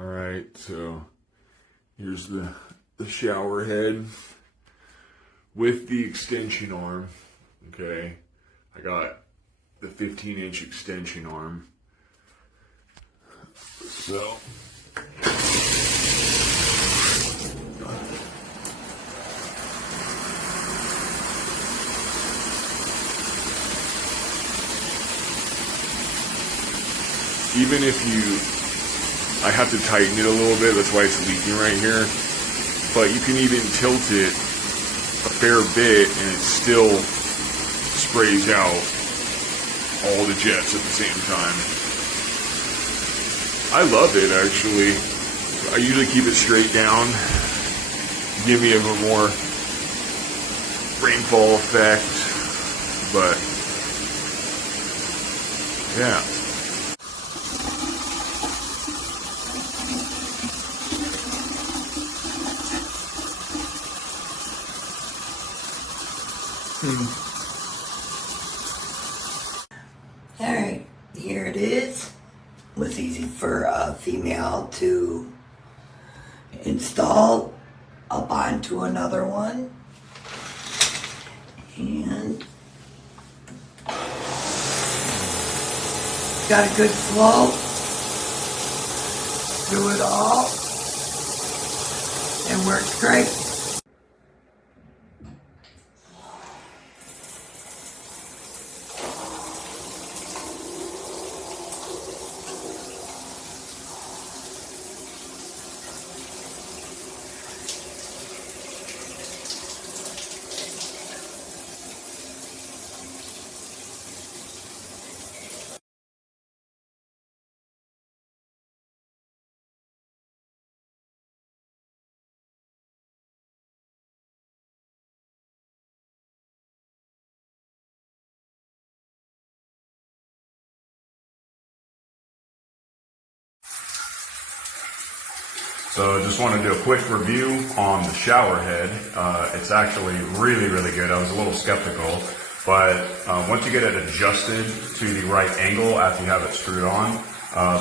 Alright, so here's the shower head with the extension arm. Okay, I got the 15-inch extension arm. So even if I have to tighten it a little bit, that's why it's leaking right here, but you can even tilt it a fair bit and it still sprays out all the jets at the same time. I love it, actually. I usually keep it straight down, give me a little more rainfall effect, but yeah. Alright, here it is. It was easy for a female to install up onto another one. And got a good flow through it all. It works great. So I just want to do a quick review on the shower head. It's actually really, really good. I was a little skeptical, but once you get it adjusted to the right angle after you have it screwed on,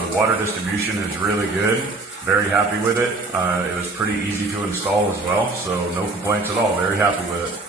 the water distribution is really good. Very happy with it. It was pretty easy to install as well, so no complaints at all. Very happy with it.